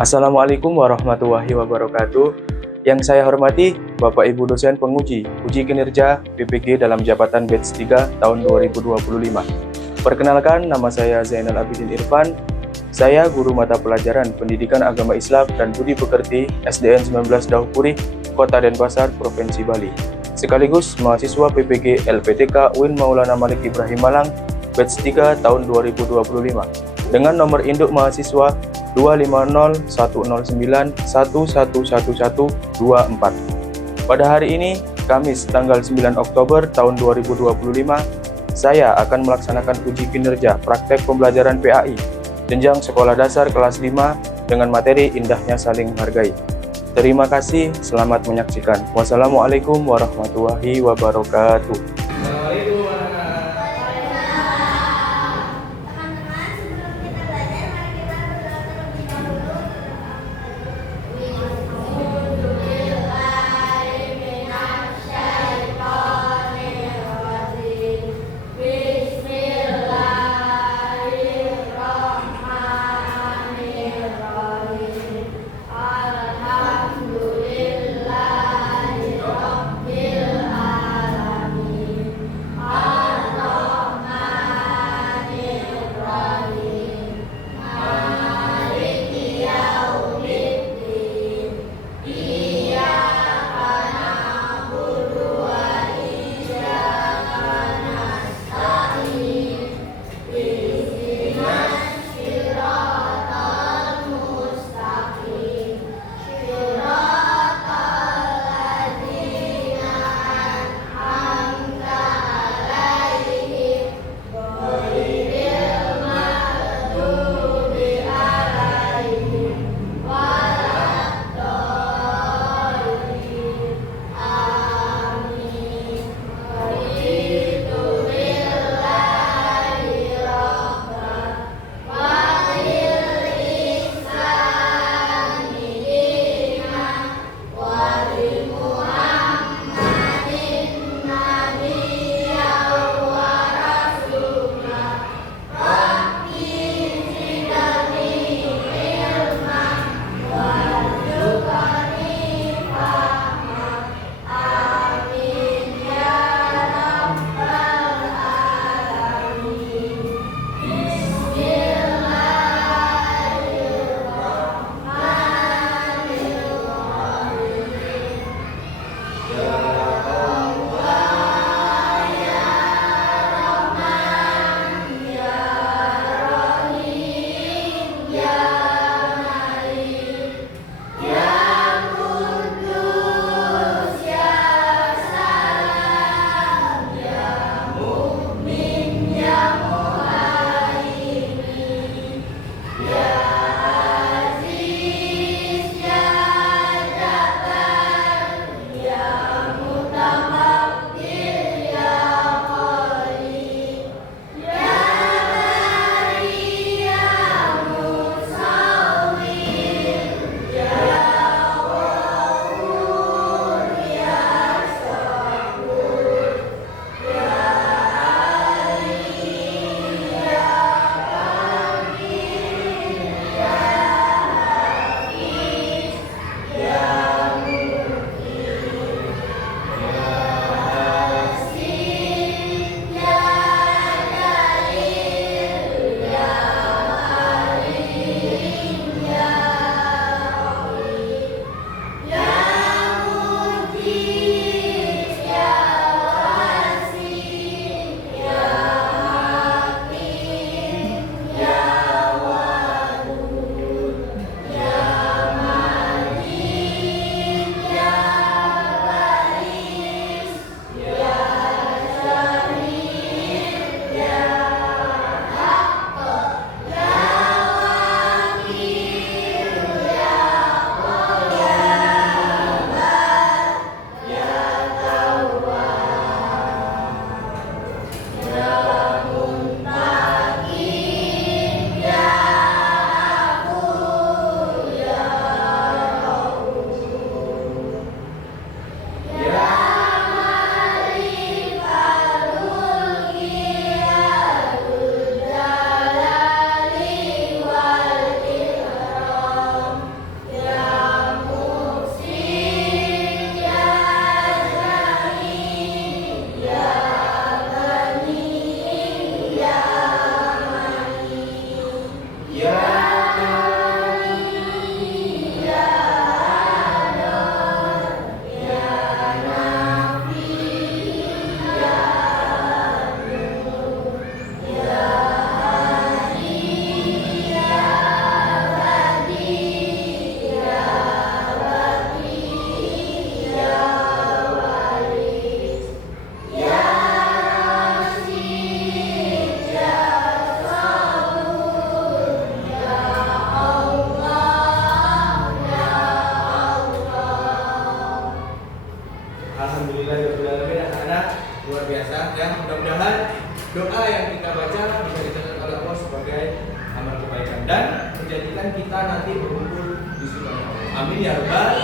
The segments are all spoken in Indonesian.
Assalamualaikum warahmatullahi wabarakatuh. Yang saya hormati Bapak Ibu dosen penguji uji kinerja PPG dalam jabatan batch 3 tahun 2025. Perkenalkan, nama saya Zainal Abidin Irfan. Saya guru mata pelajaran Pendidikan Agama Islam dan Budi Pekerti SDN 19 Daupuri, Kota Denpasar, Provinsi Bali. Sekaligus mahasiswa PPG LPTK UIN Maulana Malik Ibrahim Malang batch 3 tahun 2025 dengan nomor induk mahasiswa 2509109111124. Pada hari ini, Kamis tanggal 9 Oktober tahun 2025, saya akan melaksanakan uji kinerja praktek pembelajaran PAI jenjang sekolah dasar kelas 5 dengan materi indahnya saling menghargai. Terima kasih, selamat menyaksikan. Wassalamualaikum warahmatullahi wabarakatuh. Amin ya rabbal.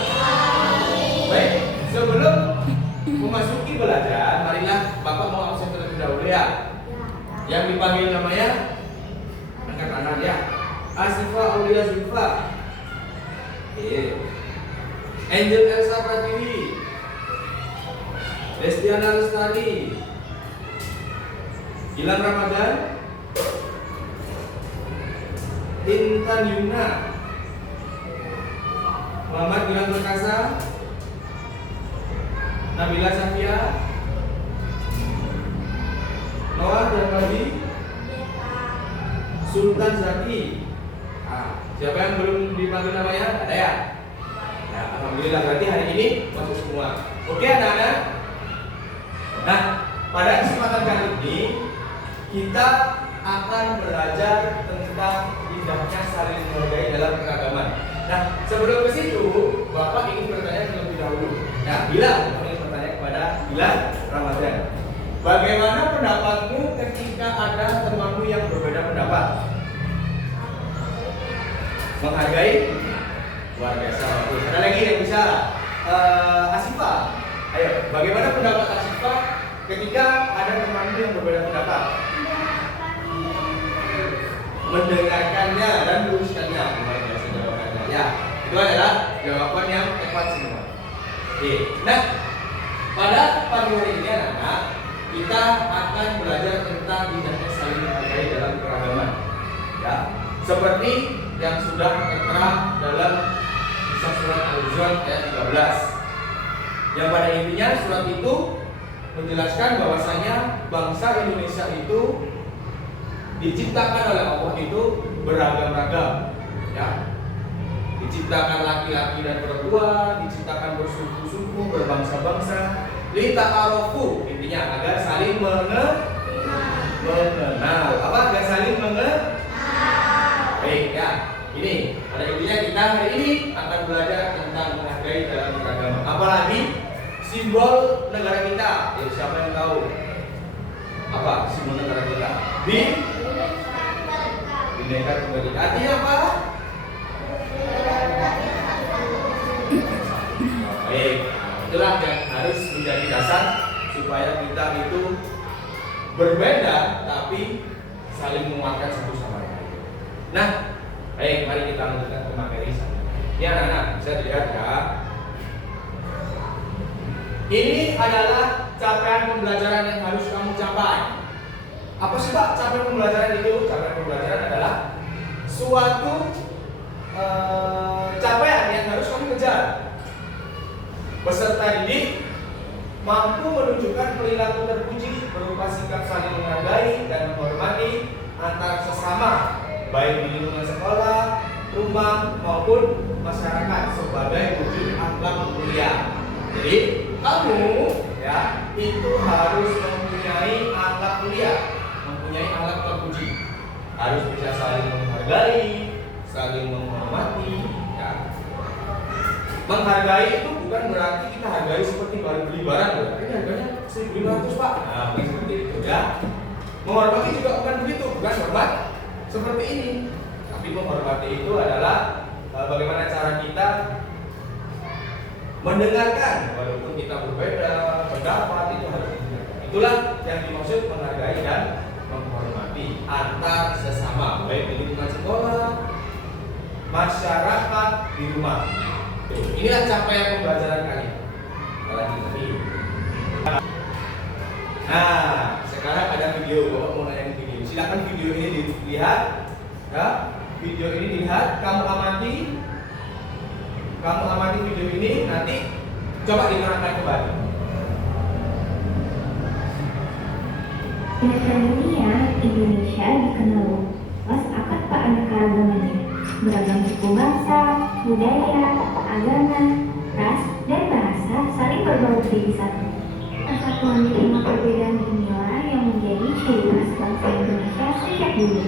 Baik, sebelum memasuki belajar, marilah Bapak mau absen terlebih dahulu ya. Yang dipanggil namanya angkat tangan ya. Asifa Aulia Zulfa. Angel Elsa Pratiwi. Destiana Lestari. Gilang Ramadan. Intan Yuna. Muhammad Gilang Perkasa. Nabila Safia. Noah Darmadi. Sultan Zaki. Siapa yang belum dipanggil namanya? Ada ya? Ya, alhamdulillah berarti hari ini masuk semua. Oke anak-anak. Nah, pada kesempatan kali ini kita akan belajar tentang indahnya saling menghargai dalam keragaman. Nah, sebelum ke situ, Bapak ingin bertanya terlebih dahulu. Nah, Gilang, ingin bertanya kepada Gilang Ramadan. Bagaimana pendapatmu ketika ada temanmu yang berbeda pendapat? Menghargai? Luar biasa. Ada lagi yang bisa? Asifa. Ayo, bagaimana pendapat Asifa ketika ada temanmu yang berbeda pendapat? Mendengarkannya dan meluruskannya. Luar biasa jawabannya. Ya, itu adalah jawaban yang tepat semua. Oke. Nah, pada pagi hari ini anak-anak, kita akan belajar tentang indahnya saling menghargai dalam keragaman. Ya, seperti yang sudah tertera dalam kisah surat Al-Hujurat ayat 13. Yang pada intinya surat itu menjelaskan bahwasanya bangsa Indonesia itu diciptakan oleh Allah itu beragam-ragam, ya. Diciptakan laki-laki dan perempuan, diciptakan bersuku-suku, berbangsa-bangsa, lita'arofu, intinya agar saling mengenal. Apa? Agar saling mengenal. Baik ya. Ini pada intinya kita hari ini akan belajar tentang menghargai dalam keragaman. Apalagi simbol negara kita. Siapa yang tahu? Apa simbol negara kita? Bineka Tunggal Ika. Artinya apa? Baik, itulah yang harus menjadi dasar supaya kita itu berbeda tapi saling menguatkan satu sama lain. Nah, baik, mari kita lanjutkan ke materi selanjutnya. Ya anak-anak, bisa dilihat ya. Ini adalah capaian pembelajaran yang harus kamu capai. Apa sih Pak capaian pembelajaran itu? Capaian pembelajaran adalah suatu capaian yang harus kamu kejar. Peserta didik mampu menunjukkan perilaku terpuji berupa sikap saling menghargai dan menghormati antar sesama, baik di lingkungan sekolah, rumah maupun masyarakat sebagai wujud akhlak mulia. Jadi kamu ya itu harus mempunyai akhlak mulia, mempunyai akhlak terpuji, harus bisa saling menghargai, saling menghormati. Ya. Menghargai itu bukan berarti kita hargai seperti beli barang loh. Ini harganya 1.500 Pak. Nah, bukan seperti itu ya. Menghormati juga bukan begitu, bukan hormat seperti ini. Tapi menghormati itu adalah bagaimana cara kita mendengarkan walaupun kita berbeda pendapat, itu harus didengarkan. Itulah yang dimaksud menghargai dan menghormati antar sesama, baik di lingkungan sekolah, masyarakat, di rumah. Tuh, inilah capaian pembelajaran kalian. Lanjut lagi. Nah, sekarang ada video. Bapak mau nanya video. Silakan video ini dilihat. Ya, video ini dilihat. Kamu amati video ini. Nanti coba diterangkan kembali. Negara dunia, Indonesia dikenal luas akan keanekaragamannya, beragam suku bangsa, budaya, agama, ras, dan bahasa saling berbaur di satu. Persatuan di tengah perbedaan inilah yang menjadi ciri khas bangsa Indonesia sejak dulu.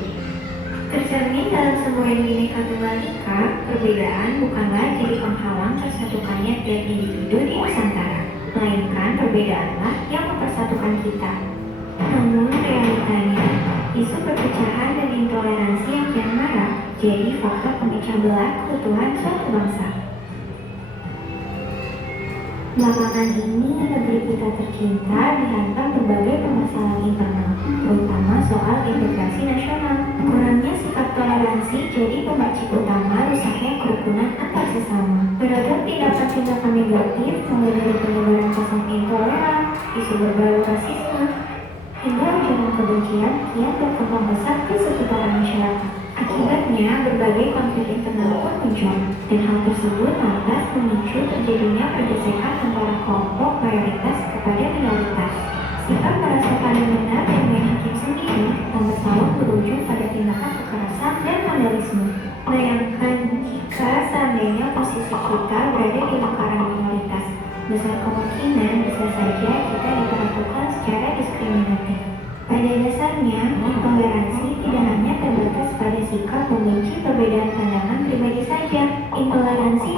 Tercermin dalam sebuah Bineka Tunggal Ika, perbedaan bukanlah jadi penghalang tersatukannya tiap individu di Nusantara, melainkan perbedaanlah yang mempersatukan kita. Namun realitanya, isu perpecahan dan intoleransi yang kian marak jadi faktor pemecah belah keutuhan suatu bangsa. Belakangan ini, negeri kita tercinta dihantam berbagai permasalahan internal, terutama soal integrasi nasional. Kurangnya sikap toleransi jadi pemacu utama rusaknya kerukunan antar sesama. Beragam tindakan-tindakan negatif, mulai dari penyebaran pesan intoleran, isu berbau rasisme, hingga ujaran kebencian kian berkembang besar ke sekitaran masyarakat. Akibatnya, berbagai konflik internal pun muncul, dan hal tersebut lantas memicu terjadinya pergesekan antara kelompok mayoritas kepada minoritas. Sikap merasa paling benar dan main hakim sendiri lambat laun berujung pada tindakan kekerasan dan vandalisme. Bayangkan jika seandainya posisi kita berada di lingkaran minoritas, besar kemungkinan bisa saja kita diperlakukan secara diskriminatif. Pada dasarnya, intoleransi tidak hanya terbatas pada sikap membenci perbedaan pandangan pribadi saja. Intoleransi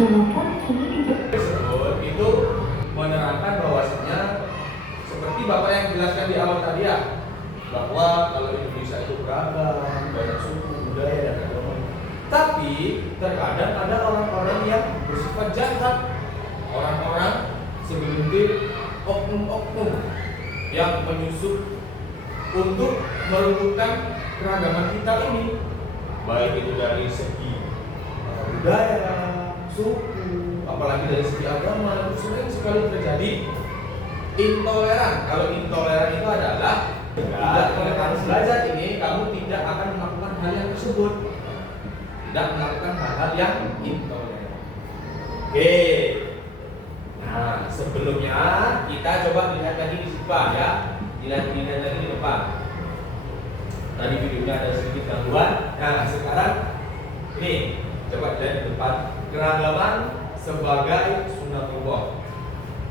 walaupun kini tersebut itu menerangkan bahwasanya seperti Bapak yang jelaskan di awal tadi ya, bahwa kalau Indonesia itu beragam, banyak suku, budaya dan agama. Tapi terkadang ada orang-orang yang bersifat jahat, orang-orang segelintir oknum-oknum yang menyusup untuk meruntuhkan keragaman kita ini, baik itu dari segi budaya, suku, apalagi dari segi agama. Itu sering sekali terjadi intoleran. Kalau intoleran itu adalah tidak toleransi. Belajar ini kamu tidak akan melakukan hal yang tersebut, tidak melakukan hal-hal yang intoleran. Oke. Nah, sebelumnya kita coba lihat lagi di depan ya, lihat lagi di depan. Tadi videonya ada sedikit gangguan. Nah, sekarang ini coba lihat di depan, keragaman sebagai sunatullah.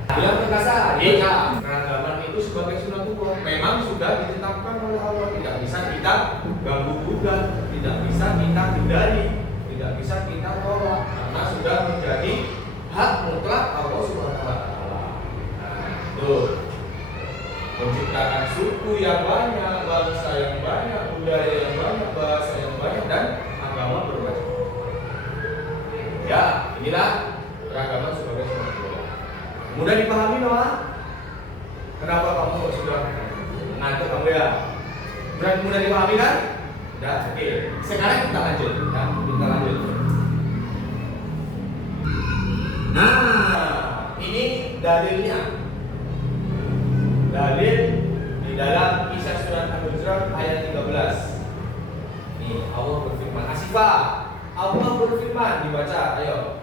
Bilang perkasa, ya, keragaman itu sebagai sunatullah memang sudah ditetapkan oleh Allah, tidak bisa kita ganggu gugat, tidak bisa kita hindari, tidak bisa kita tolak, karena sudah menjadi hak mutlak Allah Subhanahu wa taala. Nah, tuh. Menciptakan suku yang banyak, bangsa yang banyak, budaya yang banyak, bahasa yang banyak, dan agama berbagai. Ya, inilah keragaman sebagai sunatullah. Mudah dipahami, Noah? Kenapa kamu sudah ngantuk kamu ya? Mudah dipahami kan? Udah, oke. Sekarang kita lanjut. Ya, kita lanjut. Nah, ini dalilnya. Dalil di dalam Kisah Surat Al-Hujurat ayat 13. Nih, Allah berfirman. Asifah, Allah berfirman, dibaca, ayo.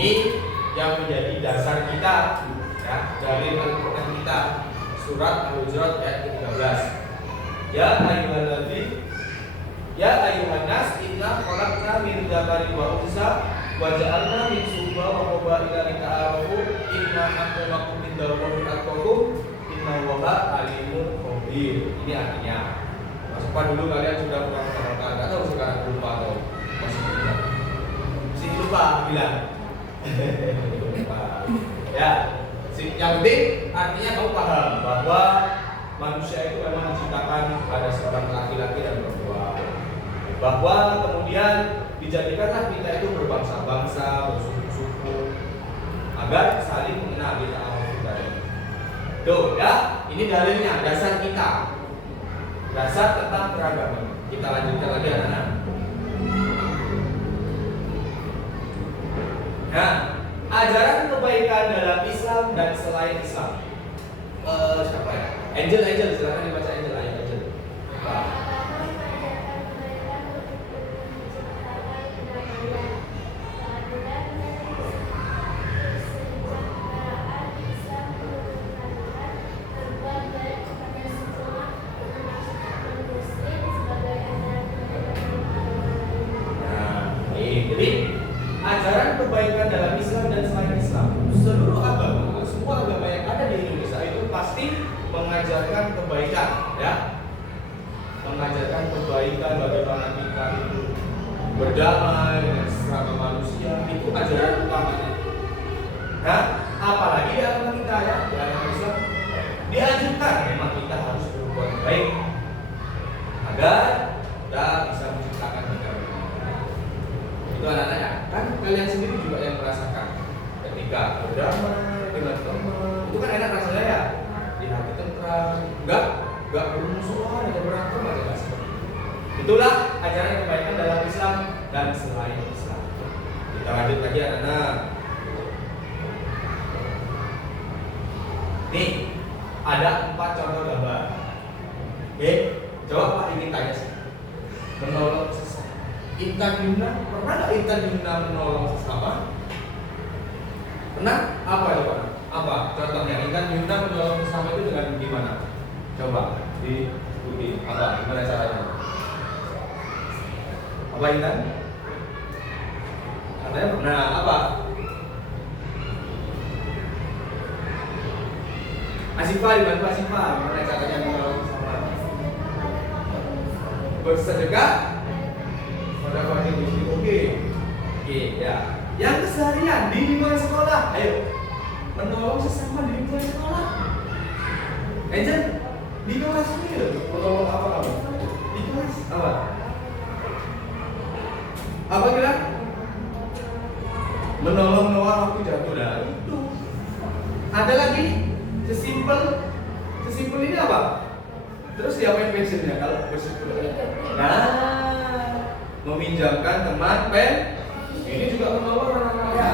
Ini yang menjadi dasar kita ya, dari Al-Quran kita, surat Al-Hujurat ayat 13. Ya ayyuhalladzina ya ayyuhannas inna khalaqna min dzakarin wa unsa wa ja'alna min sulba wa qabaila lita'arafu inna akramakum indallahi atqakum inna Allaha alimun khabir. Ini artinya. Mas apa dulu kalian sudah pernah mendengar? Enggak tahu sekarang lupa atau masih ingat? Masih lupa bilang. Ya, yang penting artinya kamu paham bahwa manusia itu memang diciptakan pada seorang laki-laki dan perempuan, bahwa kemudian dijadikanlah kita itu berbangsa-bangsa, bersuku-suku agar saling mengenal kita tadi. Tuh ya, ini dalilnya, dasar kita, dasar tentang keragaman. Kita lanjutkan lagi anak-anak. Nah, ajaran kebaikan dalam Islam dan selain Islam. Siapa ya? Angel, silakan dibaca Angel, ayat Angel. kebaikan, ya. Mengajarkan kebaikan bagaimana kita itu berdamai dengan sesama manusia, itu ajaran utamanya. Nah, apalagi di agama kita ya, di agama Islam dianjurkan memang kita harus berbuat baik agar kita bisa menciptakan negara. Itu anak-anak ya, kan kalian sendiri juga yang merasakan ketika berdamai dengan teman, itu kan enak rasanya ya, di hati tentram, enggak bermusuhan, enggak berantem, enggak seperti itu. Itulah ajaran kebaikan dalam Islam dan selain Islam. Kita lanjut lagi anak-anak. Nih, ada 4 contoh gambar. Oke, coba Pak ingin tanya sih. Menolong sesama. Intan Yumna, pernah nggak Intan Yumna menolong sesama? Pernah? Apa itu Pak? Apa contohnya? Intan Yumna menolong sesama itu dengan gimana? Coba diikuti. Apa? Gimana caranya? Apa Intan? Katanya pernah. Apa? Asifah, dibantu Asifah. Gimana caranya menolong sesama? Bersedekah pada waktu itu. Oke, ya. Yang keseharian di lingkungan sekolah, ayo menolong sesama di lingkungan sekolah. Angel di kelas ini loh, menolong apa kamu? Di kelas apa? Apa kira? Menolong Noah waktu jatuh. Nah itu. Ada lagi sesimpel ini apa? Terus diapain pensiunnya kalau bersyukur? Nah, meminjamkan teman pen. Ini juga menolong anak-anak ya.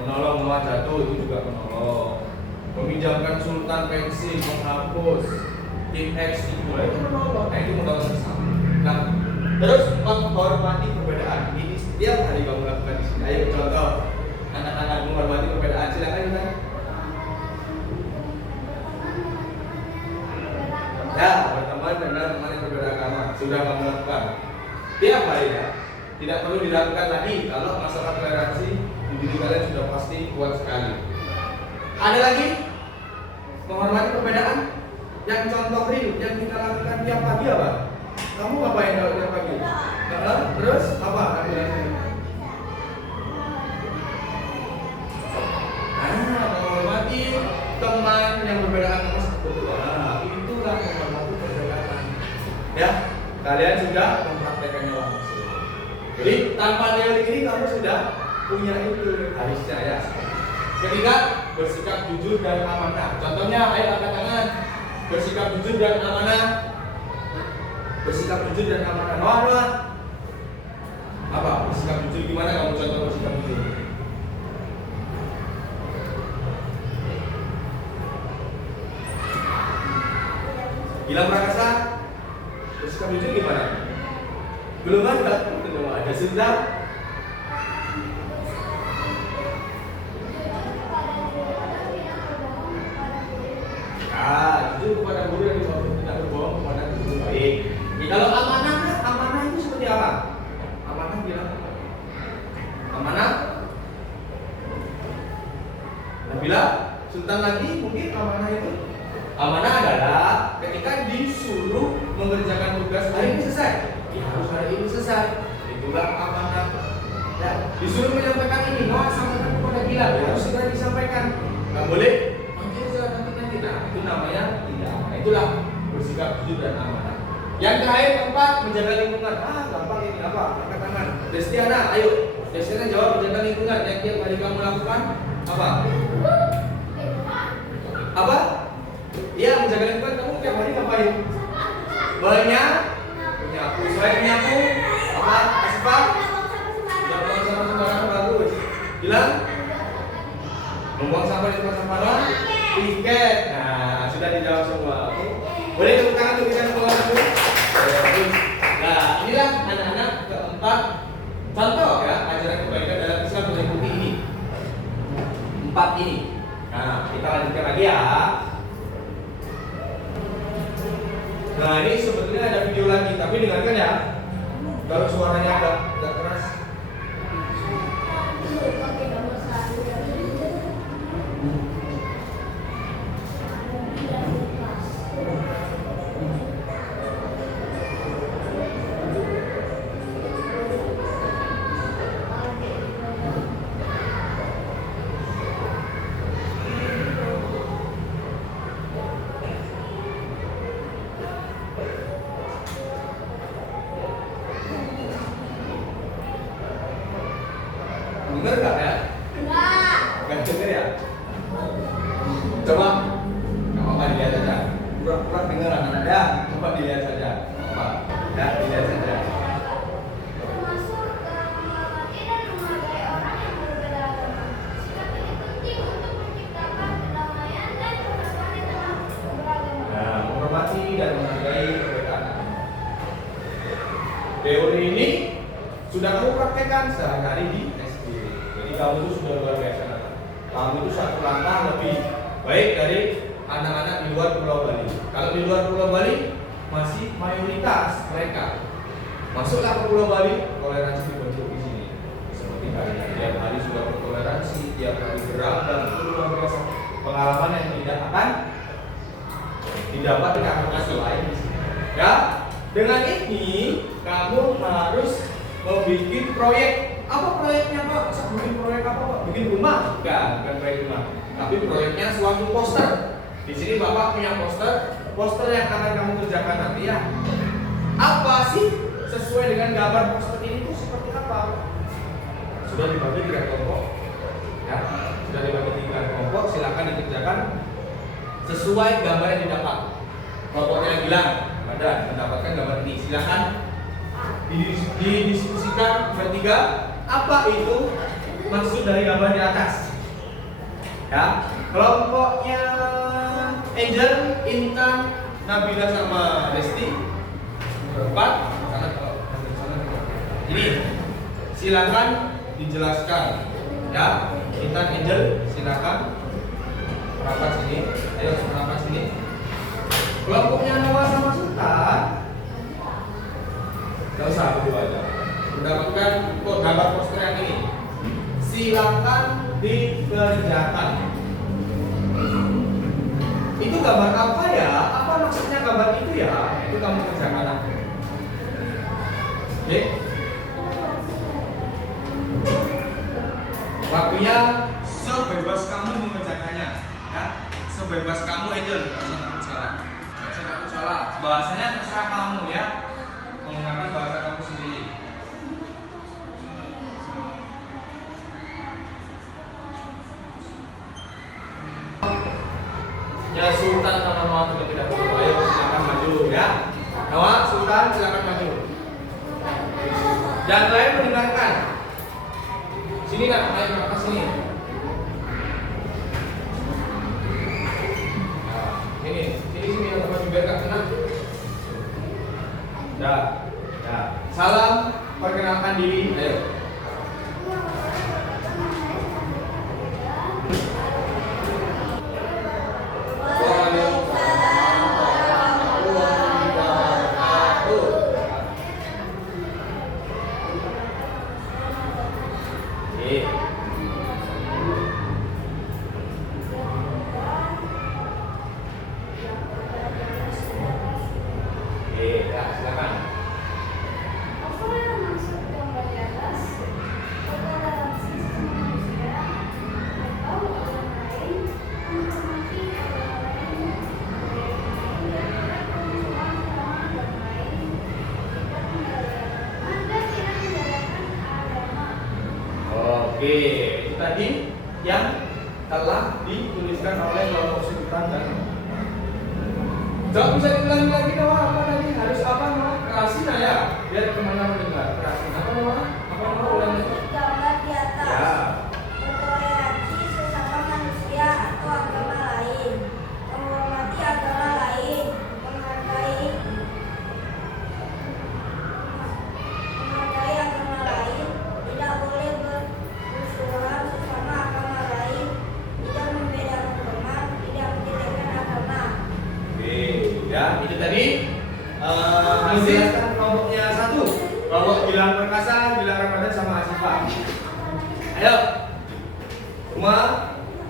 Menolong Noah jatuh itu juga menolong. Meminjamkan sultan pensil, menghapus tim X itu menolong. Nah itu menolong sesama. Nah, terus menghormati perbedaan. Ini setiap hari kamu lakukan di sini. Ayo contoh anak-anak menghormati perbedaan. Silakan Yuna. Ya, berteman dengan teman yang berbeda agama sudah kamu lakukan tiap hari ya. Tidak perlu dilakukan lagi kalau masalah toleransi di diri kalian sudah pasti kuat sekali. Ada lagi menghormati perbedaan yang contoh real yang kita lakukan tiap pagi apa? Kamu ngapain kalau tiap pagi? Terus apa? Menghormati teman yang berbeda agama seperti itu. Itulah menghormati perbedaan. Ya, kalian sudah mempraktekannya langsung. Jadi tanpa teori ini kamu sudah punya itu harusnya ya. Ketiga, bersikap jujur dan amanah. Contohnya, ayo angkat tangan. Bersikap jujur dan amanah. Bersikap jujur dan amanah. Noah. Apa? Bersikap jujur gimana kamu contoh bersikap jujur? Gilang Prakasa. Bersikap jujur gimana? Belum ada. Ada sudah. Jujur kepada guru yang tidak berbohong kepada guru baik. Kalau amanah itu seperti apa? Amanah bilang amanah. Nabila, Sultan lagi mungkin amanah itu. Amanah adalah ketika disuruh mengerjakan tugas hari ini selesai. Ya harus hari ini selesai. Itulah amanah. Ya, disuruh menyampaikan ini, Noah sampaikan kepada Gilang, harus segera disampaikan. Nggak boleh. Nanti. Nah, itu namanya tidak amanah. Itulah bersikap jujur dan amanah. Yang terakhir keempat, menjaga lingkungan. Gampang ini apa? Angkat tangan. Destiana, ayo. Destiana jawab menjaga lingkungan. Yang tiap hari kamu lakukan apa? Apa? Iya, menjaga lingkungan. Kamu tiap hari ngapain? Menyapu. Selain menyapu, apa? Asifah? Tidak buang sampah sembarangan, bagus. Bilang? Membuang sampah di tempat sampah. Piket. Nah, sudah dijawab semua. Boleh tepuk tangan untuk kita semua dulu. Nah, inilah anak-anak keempat contoh ya ajaran kebaikan dalam Islam meliputi ini. 4 ini. Nah, kita lanjutkan lagi ya. Nah, ini sebetulnya ada video lagi, tapi dengarkan ya. Kalau suaranya agak keras. Dengar nggak ya? Enggak. Nggak dengar ya? Coba, nggak apa-apa dilihat saja. Pura-pura dengar anak ya. Coba dilihat saja. Nggak apa-apa. Ya, dilihat saja. Termasuk menghormati dan menghargai orang yang berbeda agama. Sikap ini penting untuk menciptakan kedamaian dan persatuan di tengah keberagaman. Nah, menghormati dan menghargai perbedaan. Teori ini sudah kamu praktekkan sehari-hari di SD. Jadi kamu itu sudah luar biasa. Kamu itu satu langkah lebih baik dari anak-anak di luar Pulau Bali. Kalau di luar Pulau Bali masih mayoritas mereka. Masuklah ke Pulau Bali, toleransi dibentuk di sini. Seperti kalian tiap hari sudah bertoleransi, tiap hari beragam, itu luar biasa. Pengalaman yang tidak akan didapat di kampus lain di sini. Ya, dengan ini kamu harus membuat proyek. Apa proyeknya Pak? Masa bikin proyek apa Pak? Bikin rumah? Bukan proyek rumah. Tapi proyeknya suatu poster. Di sini Bapak punya poster yang akan kamu kerjakan nanti ya. Apa sih sesuai dengan gambar poster ini itu seperti apa? Sudah dibagi 3 kelompok. Ya, sudah dibagi 3 kelompok. Silakan dikerjakan sesuai gambar yang didapat. Kelompoknya yang bilang ada mendapatkan gambar ini. Silakan didiskusikan bertiga. Apa itu maksud dari gambar di atas? Ya, kelompoknya Angel, Intan, Nabila sama Lesti berempat. Ini silakan dijelaskan. Ya, Intan, Angel, silakan merapat sini. Ayo merapat sini. Kelompoknya Noah sama Sultan, nggak usah berdua aja. Mendapatkan gambar poster yang ini. Silakan dikerjakan. Itu gambar apa ya? Apa maksudnya gambar itu ya? Itu kamu kerjakan. Oke? Waktunya sebebas kamu mengerjakannya. Ya, sebebas kamu Angel. Saya takut salah. Bahasanya terserah kamu ya. Menggunakan bahasa kamu sendiri. Ya Sultan sama Noah sudah tidak perlu. Ayo silakan maju ya. Noah, Sultan silakan maju. Yang lain mendengarkan. Sini kan, ayo ke sini. Nah, sini yang maju biar gak kena. Ya. Salam, perkenalkan diri. Ayo. Oke, itu tadi yang telah dituliskan oleh kelompok Sultan dan Jawab bisa diulangi lagi Noah, apa tadi? Harus apa Noah? Kerasina ya? Biar kemana mendengar kerasina apa Noah? Apa Noah ulangi? Gambar di atas. Ya. Bertoleransi sesama manusia atau agama lain. Menghormati agama lain. Menghargai agama lain. Tidak boleh bermusuhan sesama agama lain. Tidak membedakan teman. Tidak menjelekan agama. Oke, ya itu tadi menjelaskan kelompoknya satu. Kelompok Gilang Perkasa, Gilang Ramadan sama Asifah. Ayo, semua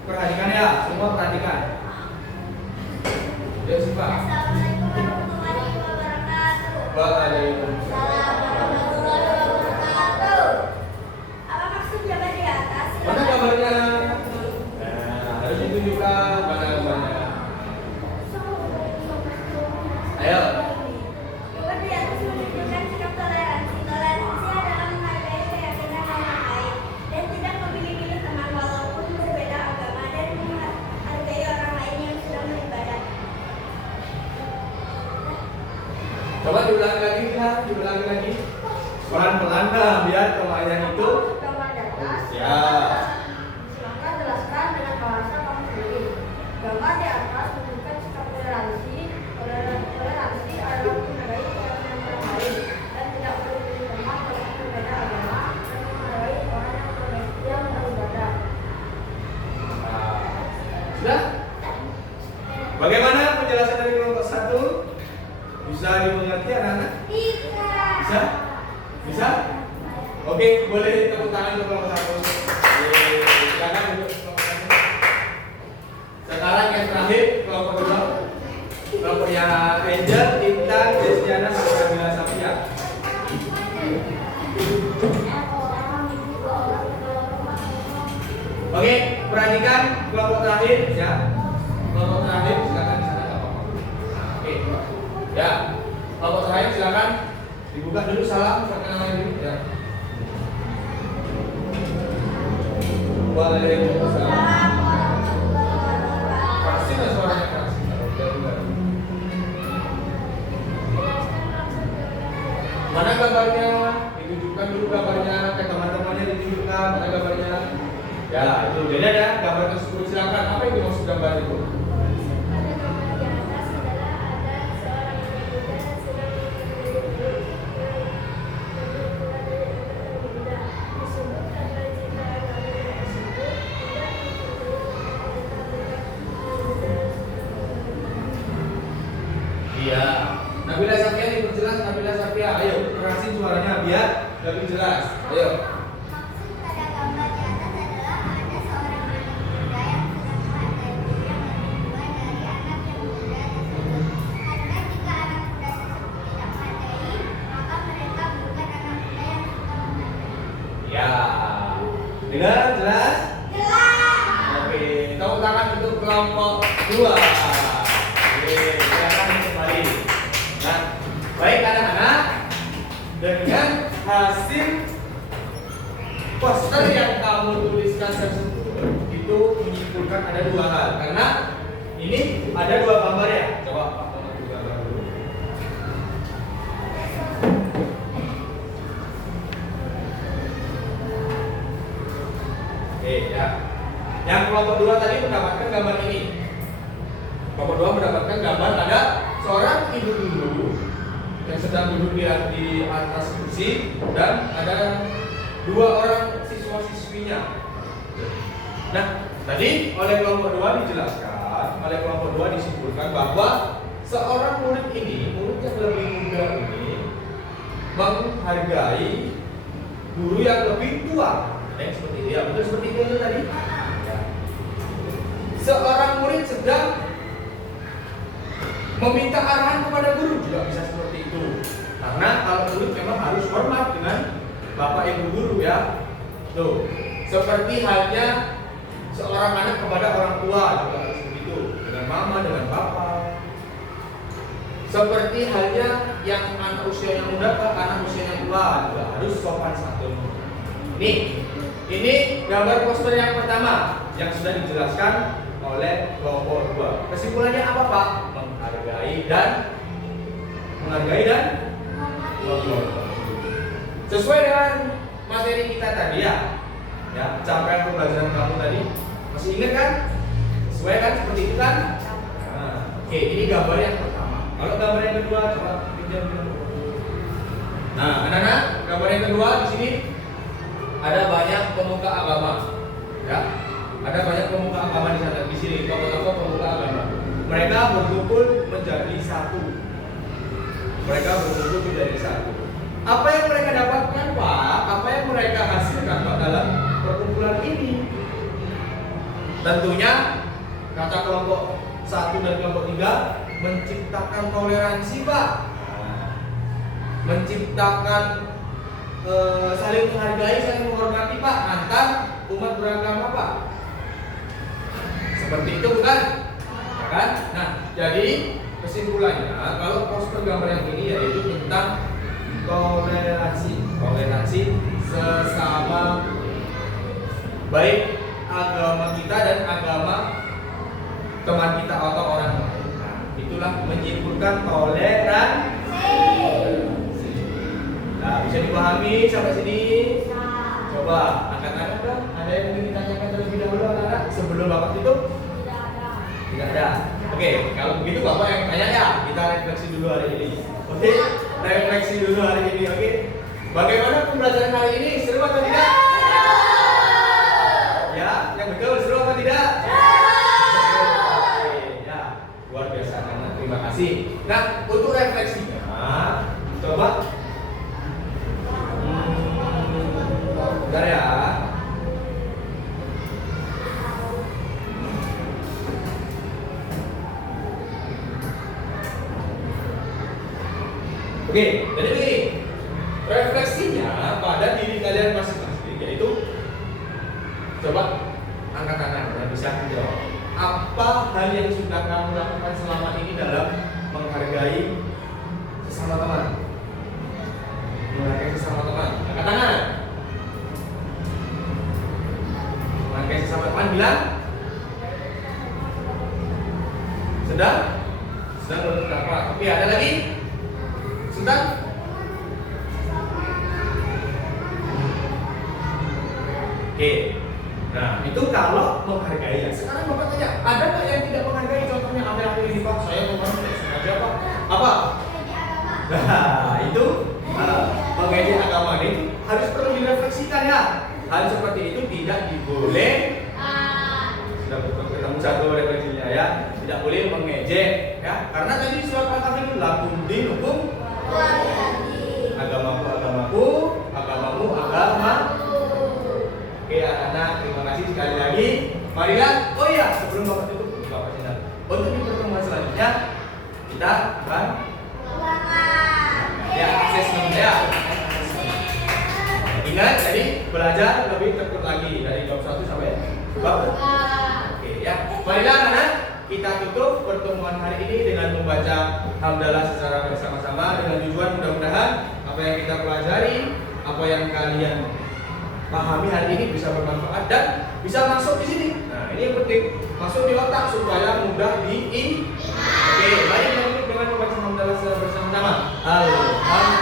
perhatikan ya, semua perhatikan. Ya Asifah. Assalamualaikum warahmatullahi wabarakatuh. Waalaikumsalam. Apa maksud gambar di atas? Mana gambarnya? Nah, harus ditunjukkan mana gambarnya. Ayo. Gambar di atas menunjukkan sikap toleransi. Toleransi adalah menghargai keyakinan orang lain dan tidak Coba diulangi lagi ya, diulangi lagi. Pelan-pelan nah, biar temannya itu. Gambar di atas. Ya. Silakan jelaskan dengan bahasa kamu sendiri. Gambar di atas menunjukkan sikap toleransi. Toleransi adalah menghargai orang yang lain dan tidak boleh memilih teman dengan berbeda agama dan menghargai orang yang berbeda. Nah, sudah? Bagaimana penjelasan dari kelompok 1? Bisa dimengerti anak-anak? Bisa? Bisa? Oke, boleh tepuk tangan untuk kelompok 1. Silakan duduk kelompok 1. Sekarang yang terakhir kelompok 2. Kelompoknya Angel, Intan, Destiana, sama Nabila Safia. Oke, perhatikan kelompok terakhir ya. Kelompok terakhir silakan di sana nggak apa-apa. Nah, oke. Ya, kelompok terakhir silakan dibuka dulu, salam perkenalan dulu ya. Waalaikumsalam. Pasti nggak suaranya keras. Mana gambarnya? Ditunjukkan dulu gambarnya ke teman-temannya, ditunjukkan mana gambarnya. Ya, itu jadi ada gambar tersebut, silakan. Apa yang dimaksud gambar itu? Pada gambar di atas adalah ada seorang pemuda sedang disebutkan dari cerita agama tersebut tidak Iya. Nabila Safia diperjelas, Nabila Safia. Ayo, kerasin suaranya biar lebih jelas. Ayo. Maksud pada gambar di atas adalah ada seorang anak muda yang sedang menghargai guru yang lebih tua dari anak yang muda tersebut. Karena jika anak muda tersebut tidak menghargai, maka mereka bukan anak muda yang suka menghargai. Ya. Dengar jelas? Jelas. Oke, tepuk tangan untuk kelompok 2. Oke, silakan kembali. Nah, baik anak-anak, dengan hasil poster yang kamu tuliskan tersebut itu menyimpulkan ada 2 hal. Karena ini ada 2 gambar ya. Coba Pak Tono gambar dulu. Oke, ya. Yang kelompok 2 tadi mendapatkan gambar ini. Kelompok 2 mendapatkan gambar ada seorang ibu guru yang sedang duduk di atas kursi dan ada 2 orang siswa-siswinya. Nah, tadi oleh kelompok 2 dijelaskan, oleh kelompok 2 disimpulkan bahwa seorang murid ini, murid yang lebih muda ini menghargai guru yang lebih tua. Seperti itu ya, betul seperti itu tadi. Ya. Seorang murid sedang meminta arahan kepada guru juga bisa seperti itu. Karena kalau murid memang harus hormat dengan bapak ibu guru ya. Tuh, seperti halnya seorang anak kepada orang tua juga harus begitu, dengan mama, dengan bapak. Seperti halnya yang anak usia yang muda ke anak usia yang tua juga harus sopan santun. Ini gambar poster yang pertama yang sudah dijelaskan oleh kelompok 2. Kesimpulannya apa Pak? Menghargai dan menghormati. Sesuai dengan materi kita tadi ya. Ya, capaian pembelajaran kamu tadi. Masih ingat kan? Sesuai kan seperti itu kan? Nah, oke, ini gambar yang pertama. Kalau gambar yang kedua coba pinjam dulu. Nah, anak-anak, gambar yang kedua di sini ada banyak pemuka agama. Ya. Ada banyak pemuka agama di sana. Di sini tokoh-tokoh pemuka agama. Mereka berkumpul menjadi satu. Mereka berkumpul menjadi satu. Apa yang mereka dapatkan, Pak? Apa yang mereka hasilkan, Pak, dalam perkumpulan ini? Tentunya kata kelompok 1 dan kelompok 3 menciptakan toleransi, Pak. Menciptakan saling menghargai, saling menghormati, Pak, antar umat beragama, Pak. Seperti itu bukan? Ya kan? Nah, jadi kesimpulannya kalau poster gambar yang ini yaitu tentang toleransi sesama, baik agama kita dan agama teman kita atau orang lain. Nah, itulah menyimpulkan toleransi. Bisa dipahami sampai sini? Coba angkat tangan dong. Ada yang ingin ditanyakan terlebih dahulu anak-anak sebelum Bapak tutup? Tidak ada. Oke, kalau begitu Bapak yang tanya ya. Kita refleksi dulu hari ini. Oke, refleksi dulu hari ini. Oke. Bagaimana pembelajaran hari ini? Seru atau tidak? Ya, yang betul seru atau tidak? Oke, ya. Luar biasa anak. Terima kasih. Nah, untuk refleksinya, coba. Bentar ya. Oke, jadi begini. Refleksinya pada diri kalian masing-masing, yaitu coba angkat tangan dan bisa menjawab. Apa hal yang sudah kamu lakukan selama ini dalam menghargai sesama teman? Menghargai sesama teman. Angkat tangan. Menghargai sesama teman bilang sedang berbuat apa? Oke, ada lagi? Sedang? Oke. Nah, itu kalau menghargai. Sekarang Bapak tanya, ada nggak yang tidak menghargai? Contohnya akhir-akhir ini Pak, saya kemarin tidak sengaja Pak. Apa? Nah, itu mengejek agama ini harus perlu direfleksikan ya. Hal seperti itu tidak diboleh. Sudah ketemu satu refleksinya ya. Tidak boleh mengejek ya. Karena tadi surat Al-Kafirun lakum dinukum agamaku agamaku, agamamu agamaku. Oke anak-anak, terima kasih sekali lagi. Marilah, oh iya sebelum Bapak tutup, Bapak Sinar. Untuk di pertemuan selanjutnya kita akan ya asesmen ya. Ingat, jadi belajar lebih tekun lagi dari bab 1 sampai bab 4. Oke ya. Marilah anak-anak, kita tutup pertemuan hari ini dengan membaca hamdalah secara bersama-sama dengan tujuan mudah-mudahan apa yang kita pelajari, apa yang kalian pahami hari ini bisa bermanfaat dan bisa masuk di sini. Nah, ini yang penting, masuk di otak supaya mudah diingat. Oke, mari kita tutup dengan membaca hamdalah secara bersama-sama. Alhamdulillah.